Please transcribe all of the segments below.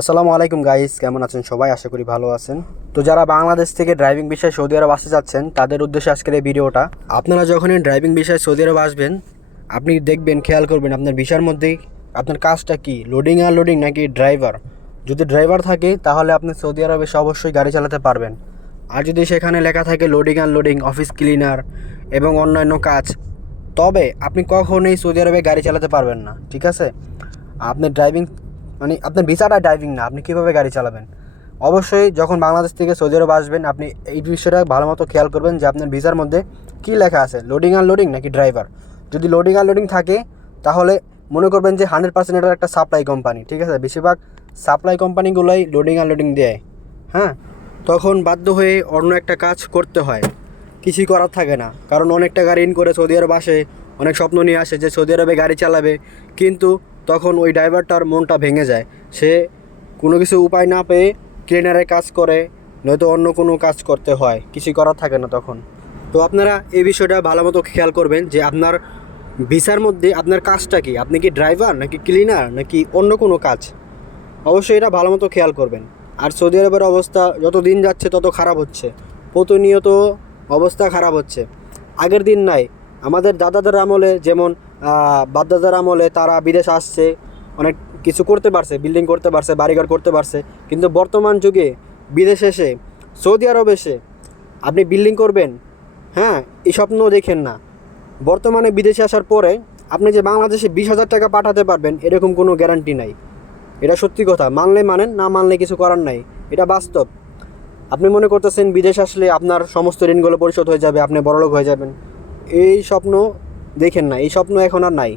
আসসালামু আলাইকুম গাইস, কেমন আছেন সবাই? আশা করি ভালো আছেন। তো যারা বাংলাদেশ থেকে ড্রাইভিং বিষয়ে সৌদি আরব আসতে যাচ্ছেন, তাদের উদ্দেশ্যে আজকের এই ভিডিওটা। আপনারা যখনই ড্রাইভিং বিষয়ে সৌদি আরব আসবেন, আপনি দেখবেন, খেয়াল করবেন আপনার ভিসার মধ্যেই আপনার কাজটা কি লোডিং আর লোডিং নাকি ড্রাইভার যদি ড্রাইভার থাকে, তাহলে আপনি সৌদি আরবে এসে অবশ্যই গাড়ি চালাতে পারবেন। আর যদি সেখানে লেখা থাকে লোডিং আর লোডিং অফিস ক্লিনার এবং অন্যান্য কাজ, তবে আপনি কখনোই সৌদি আরবে গাড়ি চালাতে পারবেন না, ঠিক আছে? আপনি ড্রাইভিং মানে আপনার ভিসাটা ড্রাইভিং না, আপনি কীভাবে গাড়ি চালাবেন? অবশ্যই যখন বাংলাদেশ থেকে সৌদি আরব আসবেন, আপনি এই বিষয়টা ভালো মতো খেয়াল করবেন যে আপনার ভিসার মধ্যে কী লেখা আছে লোডিং আর লোডিং নাকি ড্রাইভার যদি লোডিং আর লোডিং থাকে, তাহলে মনে করবেন যে হান্ড্রেড পার্সেন্ট এটা একটা সাপ্লাই কোম্পানি ঠিক আছে? বেশিরভাগ সাপ্লাই কোম্পানিগুলোই লোডিং আর লোডিং দেয় হ্যাঁ? তখন বাধ্য হয়ে অন্য একটা কাজ করতে হয়। কিছুই করার থাকে না, কারণ অনেক টাকা ঋণ করে সৌদি আরব আসে, অনেক স্বপ্ন নিয়ে আসে যে সৌদি আরবে গাড়ি চালাবে, কিন্তু তখন ওই ড্রাইভারটার মনটা ভেঙে যায়। সে কোনো কিছু উপায় না পেয়ে ক্লিনারে কাজ করে, নয়তো অন্য কোনো কাজ করতে হয়। কিছুই করার থাকে না তখন। তো আপনারা এই বিষয়টা ভালো মতো খেয়াল করবেন যে আপনার ভিসার মধ্যে আপনার কাজটা কি? আপনি কি ড্রাইভার নাকি ক্লিনার নাকি অন্য কোনো কাজ? অবশ্যই এটা ভালো মতো খেয়াল করবেন। আর সৌদি আরবের অবস্থা যত দিন যাচ্ছে তত খারাপ হচ্ছে। প্রতিনিয়ত অবস্থা খারাপ হচ্ছে। আগের দিন নাই। আমাদের দাদাদের আমলে যেমন বাপদাদার আমলে তারা বিদেশ আসছে, অনেক কিছু করতে পারছে বিল্ডিং করতে পারছে, বাড়িঘর করতে পারছে, কিন্তু বর্তমান যুগে বিদেশ এসে, সৌদি আরব এসে আপনি বিল্ডিং করবেন হ্যাঁ এই স্বপ্ন দেখেন না। বর্তমানে বিদেশে আসার পরে আপনি যে বাংলাদেশে বিশ হাজার টাকা পাঠাতে পারবেন, এরকম কোনো গ্যারান্টি নাই। এটা সত্যি কথা, মানলে মানেন, না মানলে কিছু করার নাই। এটা বাস্তব। আপনি মনে করতেছেন বিদেশ আসলে আপনার সমস্ত ঋণগুলো পরিশোধ হয়ে যাবে, আপনি বড়লোক হয়ে যাবেন। এই স্বপ্ন দেখেন না, এই স্বপ্ন এখন আর নাই।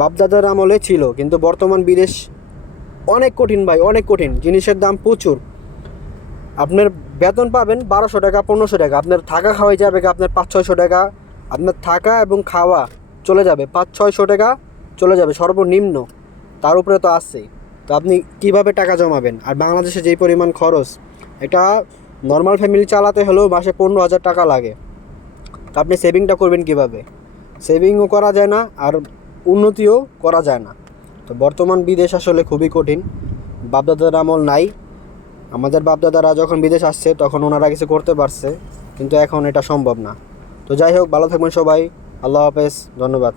বাপদাদার আমলে ছিল, কিন্তু বর্তমান বিদেশ অনেক কঠিন ভাই, অনেক কঠিন। জিনিসের দাম প্রচুর। আপনার বেতন পাবেন বারোশো টাকা, পনেরোশো টাকা। আপনার থাকা খাওয়াই যাবে আপনার পাঁচ, ছয়শো টাকা। আপনার থাকা এবং খাওয়া চলে যাবে। পাঁচ, ছয়শো টাকা চলে যাবে, সর্বনিম্ন। তার উপরে তো আসছেই তো আপনি কীভাবে টাকা জমাবেন? আর বাংলাদেশে যেই পরিমাণ খরচ, এটা নর্মাল ফ্যামিলি চালাতে হলেও মাসে পনেরো হাজার টাকা লাগে। তো আপনি সেভিংটা করবেন কীভাবে? সেভিংও করা যায় না আর উন্নতিও করা যায় না। তো বর্তমান বিদেশ আসলে খুবই কঠিন। বাপদাদার আমল নাই। আমাদের বাপদাদারা যখন বিদেশ আসছে, তখন ওনারা কিছু করতে পারছে, কিন্তু এখন এটা সম্ভব না। তো যাই হোক, ভালো থাকবেন সবাই। আল্লাহ হাফেজ। ধন্যবাদ।